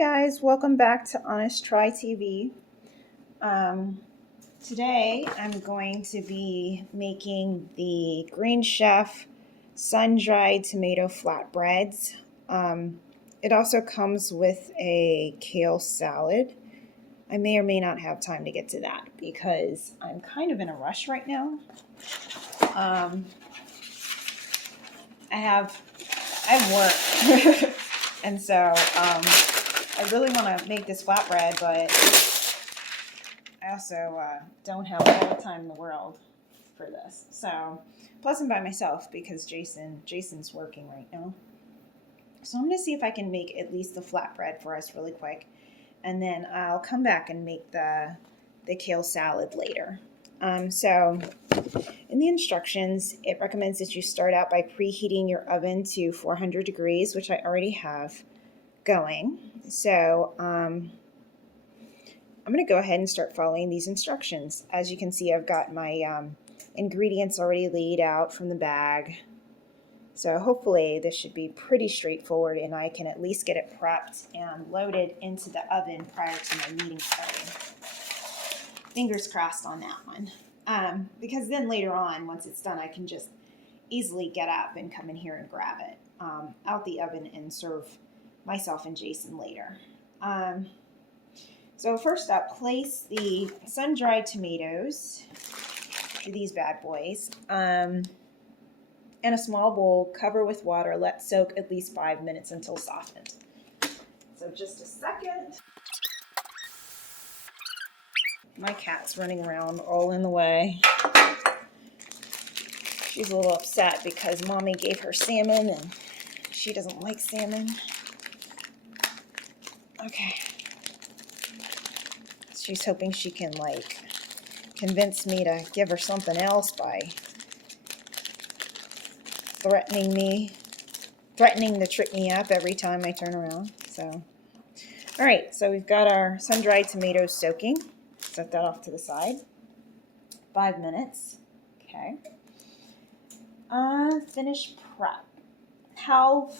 guys, welcome back to Honest Try TV. Today I'm going to be making the Green Chef Sun-Dried Tomato Flatbreads. It also comes with a kale salad. I may or may not have time to get to that because I'm kind of in a rush right now. I have work. And so I really want to make this flatbread, but I also don't have all the time in the world for this. So, plus I'm by myself because Jason's working right now. So I'm going to see if I can make at least the flatbread for us really quick. And then I'll come back and make the kale salad later. So in the instructions, it recommends that you start out by preheating your oven to 400 degrees, which I already have going. So I'm going to go ahead and start following these instructions. As you can see, I've got my ingredients already laid out from the bag. So hopefully this should be pretty straightforward and I can at least get it prepped and loaded into the oven prior to my meeting starting. Fingers crossed on that one. Because then later on, once it's done, I can just easily get up and come in here and grab it out the oven and serve myself and Jason later. So first up, place the sun-dried tomatoes, these bad boys, in a small bowl, cover with water, let soak at least 5 minutes until softened. So just a second. My cat's running around all in the way. She's a little upset because Mommy gave her salmon and she doesn't like salmon. Okay. She's hoping she can convince me to give her something else by threatening to trip me up every time I turn around. So, all right, so we've got our sun-dried tomatoes soaking. Set that off to the side. 5 minutes. Okay. Finish prep. Halve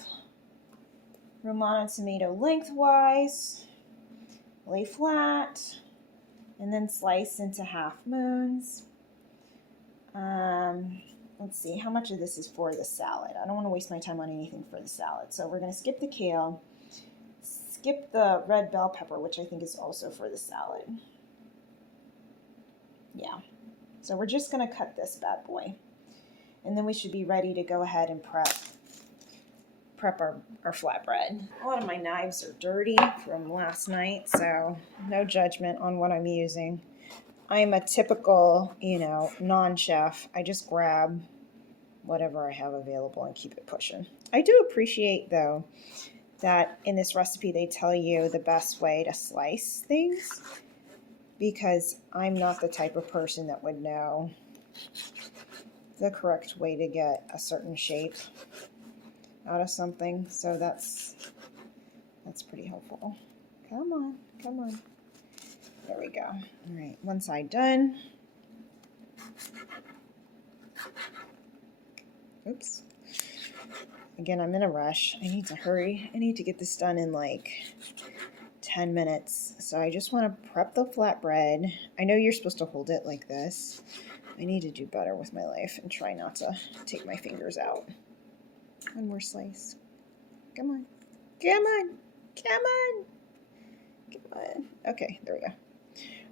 Romano tomato lengthwise. Lay flat. And then slice into half moons. Let's see, how much of this is for the salad? I don't want to waste my time on anything for the salad. So we're going to skip the kale. Skip the red bell pepper, which I think is also for the salad. Yeah, so we're just going to cut this bad boy. And then we should be ready to go ahead and prep our flatbread. A lot of my knives are dirty from last night, so no judgment on what I'm using. I'm a typical, non-chef. I just grab whatever I have available and keep it pushing. I do appreciate, though, that in this recipe they tell you the best way to slice things, because I'm not the type of person that would know the correct way to get a certain shape out of something. So that's pretty helpful. Come on. There we go. All right, one side done. Oops. Again, I'm in a rush. I need to hurry. I need to get this done in 10 minutes. So I just want to prep the flatbread. I know you're supposed to hold it like this. I need to do better with my life and try not to take my fingers out. One more slice. Come on. Okay, there we go.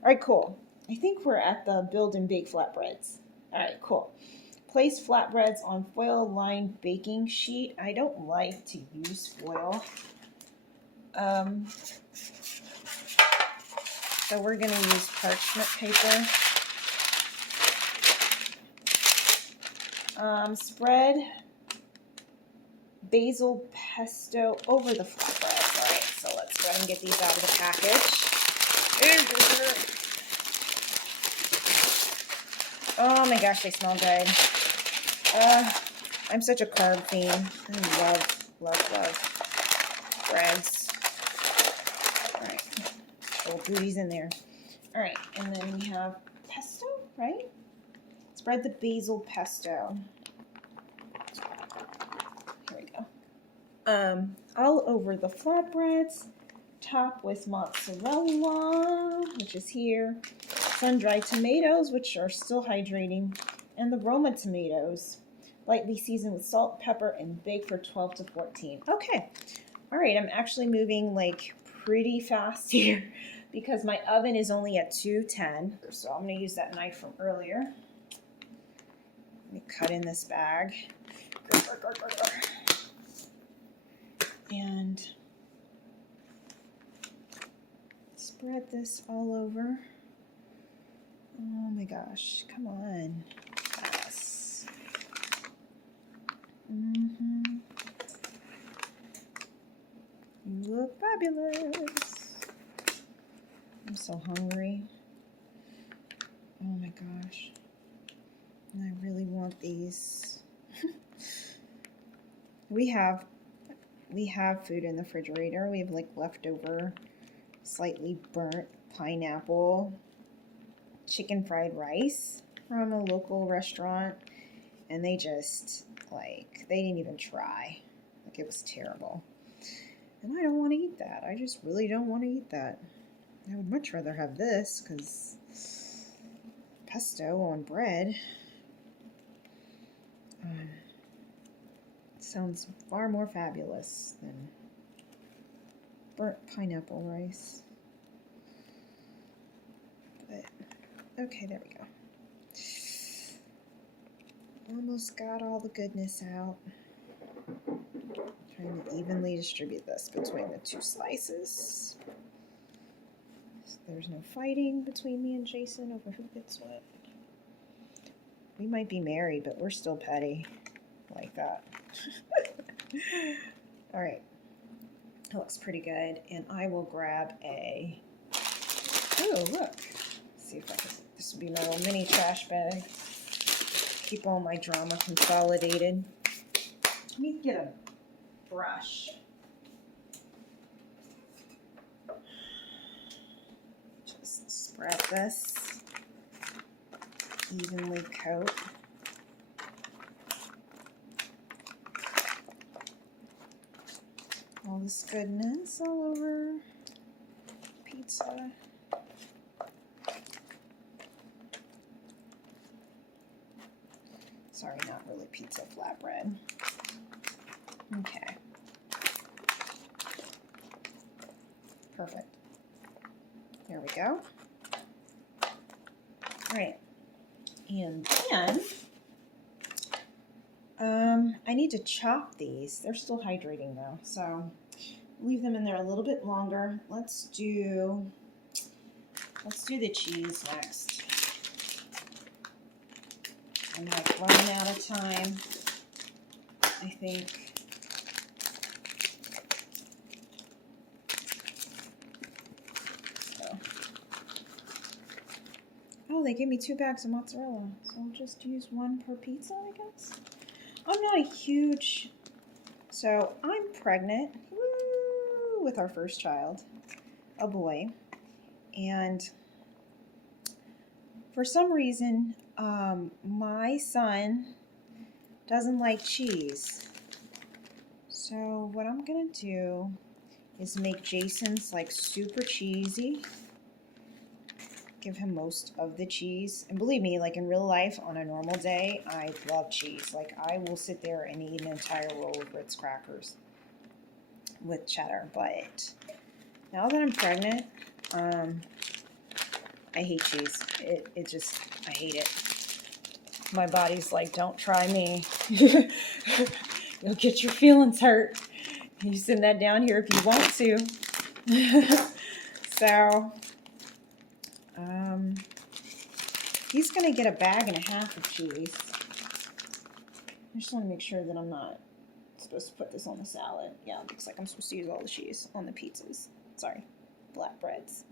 All right, cool. I think we're at the build and bake flatbreads. All right, cool. Place flatbreads on foil-lined baking sheet. I don't like to use foil. So we're going to use parchment paper. Spread basil pesto over the flatbreads. All right, so let's go ahead and get these out of the package. Oh my gosh, they smell good. I'm such a carb fiend. I love breads. All right, little booties in there. All right, and then we have pesto, right? Spread the basil pesto. Here we go. All over the flatbreads. top with mozzarella, which is here, sun-dried tomatoes, which are still hydrating, and the Roma tomatoes, lightly seasoned with salt, pepper, and baked for 12 to 14. Okay, all right, I'm actually moving like pretty fast here because my oven is only at 210, so I'm gonna use that knife from earlier. Let me cut in this bag. And spread this all over. Oh my gosh, come on. Yes. You look fabulous. I'm so hungry. Oh my gosh. And I really want these. We have food in the refrigerator. We have like leftover, slightly burnt pineapple chicken fried rice from a local restaurant, and they just like, they didn't even try. Like, it was terrible. And I don't want to eat that. I just really don't want to eat that. I would much rather have this, because pesto on bread sounds far more fabulous than burnt pineapple rice. But, okay, there we go. Almost got all the goodness out. Trying to evenly distribute this between the two slices. So there's no fighting between me and Jason over who gets what. We might be married, but we're still petty like that. All right, that looks pretty good, and I will grab a. Oh, look! Let's see if I can. This will be my little mini trash bag. Keep all my drama consolidated. Let me get a brush. Just spread this. Evenly coat. All this goodness all over pizza. Sorry, not really pizza, flatbread. Okay. Perfect. There we go. All right. And then I need to chop these. They're still hydrating though, so leave them in there a little bit longer. Let's do the cheese next. I'm like running out of time, I think. So. Oh, they gave me 2 bags of mozzarella, so I'll just use 1 per pizza, I guess. I'm not a huge, so I'm pregnant, woo, with our first child, a boy, and for some reason, my son doesn't like cheese. So what I'm gonna do is make Jason's like super cheesy. Give him most of the cheese. And believe me, like in real life, on a normal day, I love cheese. Like I will sit there and eat an entire roll of Ritz crackers with cheddar. But now that I'm pregnant, I hate cheese. It just, I hate it. My body's like, don't try me. You'll get your feelings hurt. You send that down here if you want to. So, he's going to get a bag and a half of cheese. I just want to make sure that I'm not supposed to put this on the salad. Yeah, it looks like I'm supposed to use all the cheese on the pizzas. Sorry, flatbreads.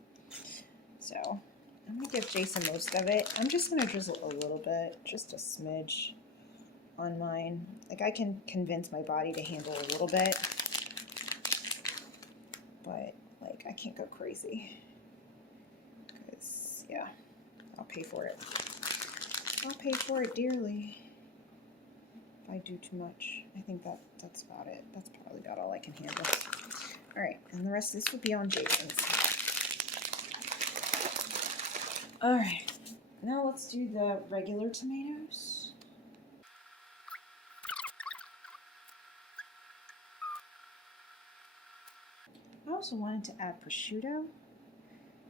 So, I'm going to give Jason most of it. I'm just going to drizzle a little bit, just a smidge on mine. Like, I can convince my body to handle a little bit, but, like, I can't go crazy. Because, yeah, I'll pay for it. I'll pay for it dearly. if I do too much. I think that's about it. That's probably about all I can handle. All right, and the rest of this will be on Jason's. All right, now let's do the regular tomatoes. I also wanted to add prosciutto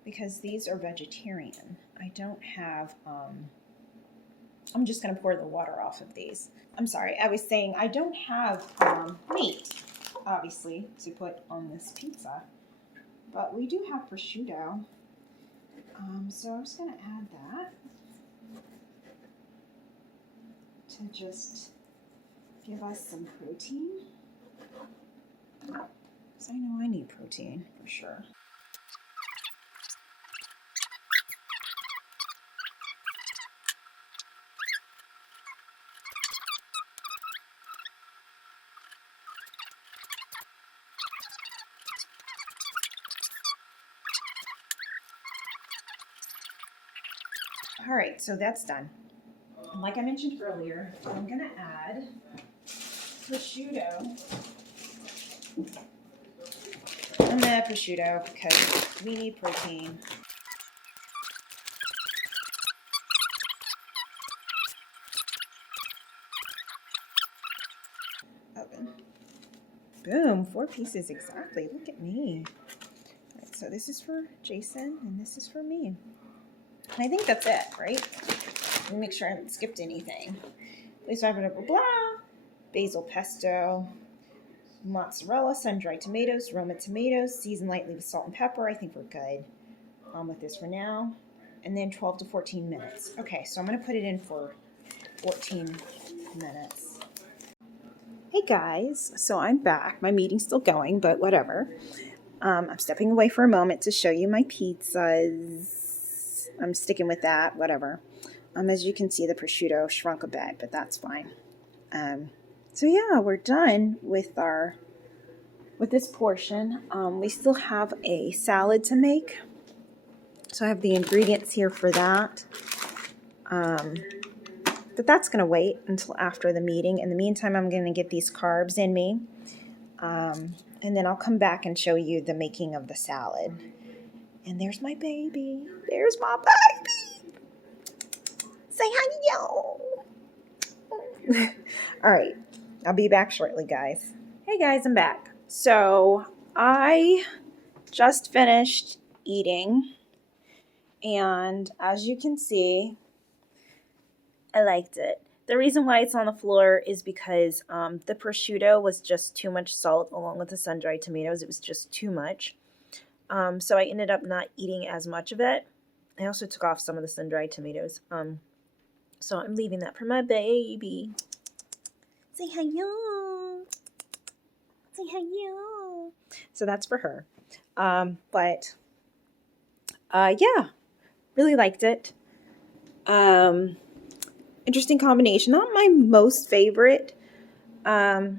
because these are vegetarian. I don't have, I'm just gonna pour the water off of these. I'm sorry, I was saying I don't have meat, obviously, to put on this pizza, but we do have prosciutto. So I'm just gonna add that to just give us some protein. Because I know I need protein for sure. All right, so that's done. And like I mentioned earlier, I'm gonna add prosciutto. I'm gonna add prosciutto because we need protein. Oven. Boom, 4 pieces exactly. Look at me. All right, so this is for Jason and this is for me. And I think that's it, right? Let me make sure I haven't skipped anything. Blah, blah, blah, blah. Basil pesto, mozzarella, sun-dried tomatoes, Roma tomatoes, season lightly with salt and pepper. I think we're good with this for now. And then 12 to 14 minutes. Okay, so I'm going to put it in for 14 minutes. Hey guys, so I'm back. My meeting's still going, but whatever. I'm stepping away for a moment to show you my pizzas. I'm sticking with that, whatever. As you can see, the prosciutto shrunk a bit, but that's fine. So yeah, we're done with this portion. We still have a salad to make. So I have the ingredients here for that. But that's going to wait until after the meeting. In the meantime, I'm going to get these carbs in me. And then I'll come back and show you the making of the salad. And there's my baby. There's my baby. Say hi, yo. All right. I'll be back shortly, guys. Hey, guys, I'm back. So I just finished eating. And as you can see, I liked it. The reason why it's on the floor is because the prosciutto was just too much salt along with the sun-dried tomatoes. It was just too much. So I ended up not eating as much of it. I also took off some of the sun-dried tomatoes. So I'm leaving that for my baby. Say hi, yo. Say hi, yo. So that's for her. Yeah, really liked it. Interesting combination. Not my most favorite. It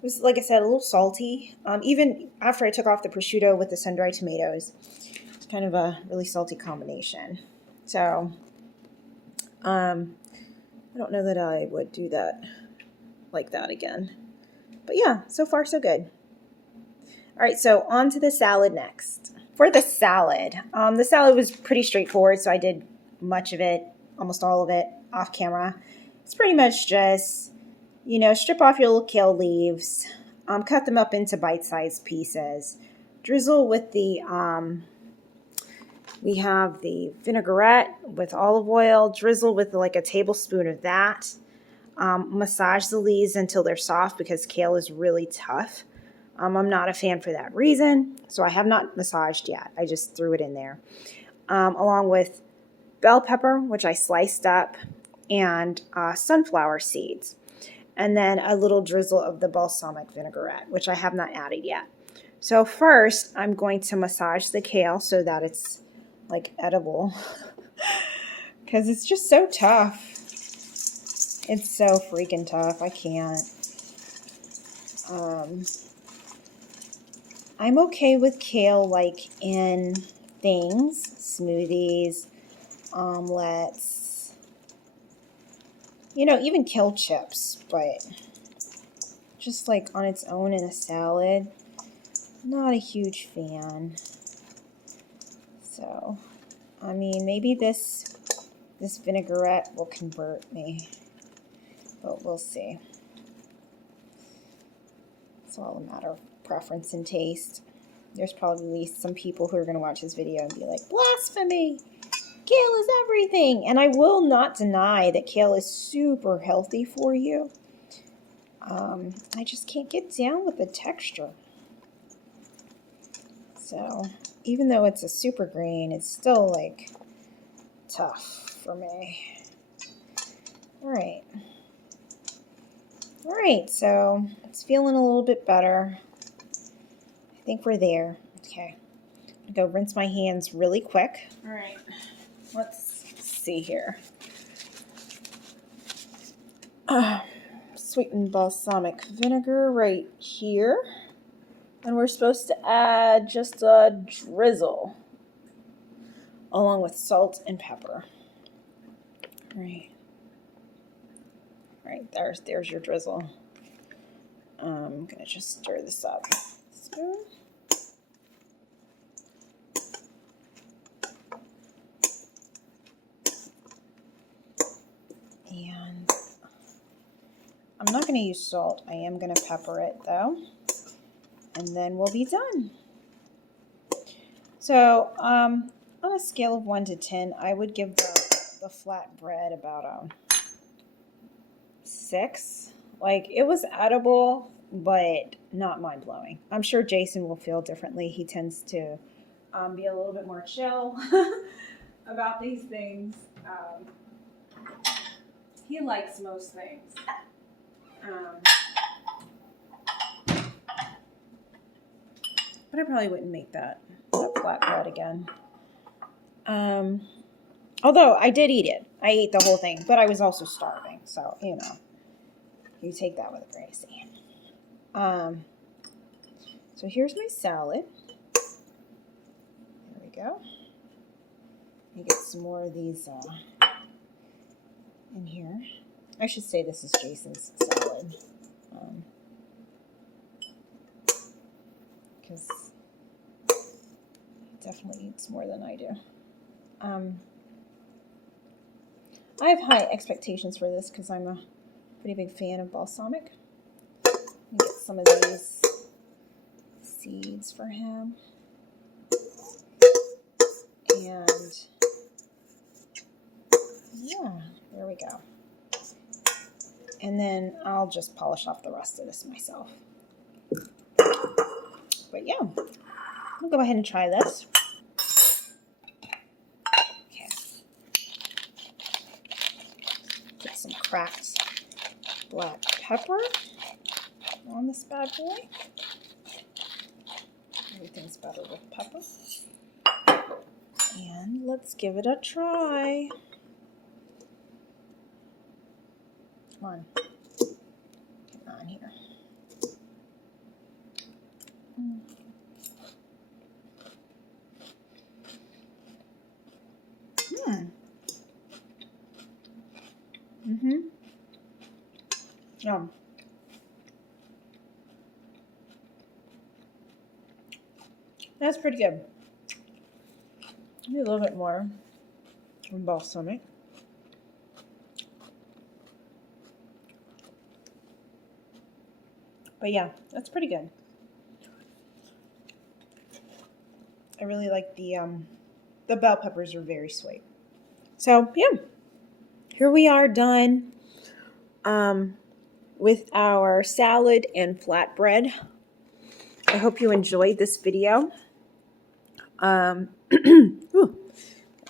was, like I said, a little salty. Even after I took off the prosciutto with the sun-dried tomatoes, it's kind of a really salty combination. So, I don't know that I would do that like that again. But yeah, so far so good. All right, so on to the salad next. For the salad was pretty straightforward, so I did much of it, almost all of it, off camera. It's pretty much just, strip off your little kale leaves, cut them up into bite-sized pieces, drizzle with the, we have the vinaigrette with olive oil, drizzle with like a tablespoon of that, massage the leaves until they're soft because kale is really tough. I'm not a fan for that reason, so I have not massaged yet. I just threw it in there, along with bell pepper, which I sliced up, and sunflower seeds, and then a little drizzle of the balsamic vinaigrette, which I have not added yet. So first, I'm going to massage the kale so that it's like edible, because it's just so tough. It's so freaking tough. I can't. I'm okay with kale like in things, smoothies, omelets, You know, even kale chips, but just like on its own in a salad, not a huge fan. So, I mean, maybe this vinaigrette will convert me, but we'll see. It's all a matter of preference and taste. There's probably some people who are going to watch this video and be like, blasphemy! Kale is everything! And I will not deny that kale is super healthy for you. I just can't get down with the texture. So, even though it's a super green, it's still like tough for me. Alright. Alright, so it's feeling a little bit better. I think we're there. Okay. I'm going to go rinse my hands really quick. Alright. Let's see here. Sweetened balsamic vinegar right here. And we're supposed to add just a drizzle along with salt and pepper. Right. Right, there's your drizzle. I'm going to just stir this up. Spoon. And I'm not going to use salt. I am going to pepper it though. And then we'll be done. So, on a scale of 1 to 10, I would give the flatbread about a 6. Like, it was edible, but not mind-blowing. I'm sure Jason will feel differently. He tends to be a little bit more chill about these things. He likes most things. But I probably wouldn't make that flatbread again. Although I did eat it. I ate the whole thing, but I was also starving. So, you know, you take that with a grain of sand. So here's my salad. There we go. Let me get some more of these in here. I should say this is Jason's salad. Because he definitely eats more than I do. I have high expectations for this because I'm a pretty big fan of balsamic. Let me get some of these seeds for him. And yeah, there we go. And then I'll just polish off the rest of this myself. But yeah, we'll go ahead and try this. Okay. Get some cracked black pepper on this bad boy. Everything's better with pepper. And let's give it a try. Come on. Get on here. Yum. That's pretty good. Maybe a little bit more balsamic. But yeah, that's pretty good. I really like the bell peppers are very sweet. So yeah, here we are done with our salad and flatbread. I hope you enjoyed this video. Ooh,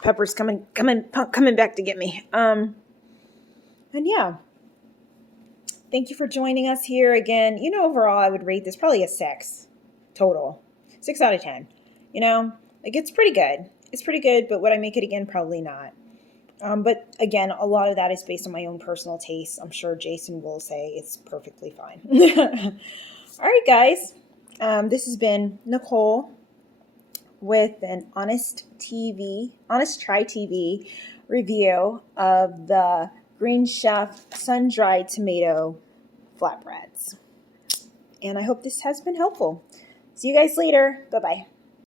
pepper's coming back to get me. And yeah, thank you for joining us here again. You know, overall, I would rate this probably a 6 total. 6 out of 10. You know, like it's pretty good. It's pretty good, but would I make it again? Probably not. But again, a lot of that is based on my own personal taste. I'm sure Jason will say it's perfectly fine. All right, guys. This has been Nicole with an Honest Try TV review of the Green Chef Sun-Dried Tomato Flatbreads. And I hope this has been helpful. See you guys later. Bye-bye.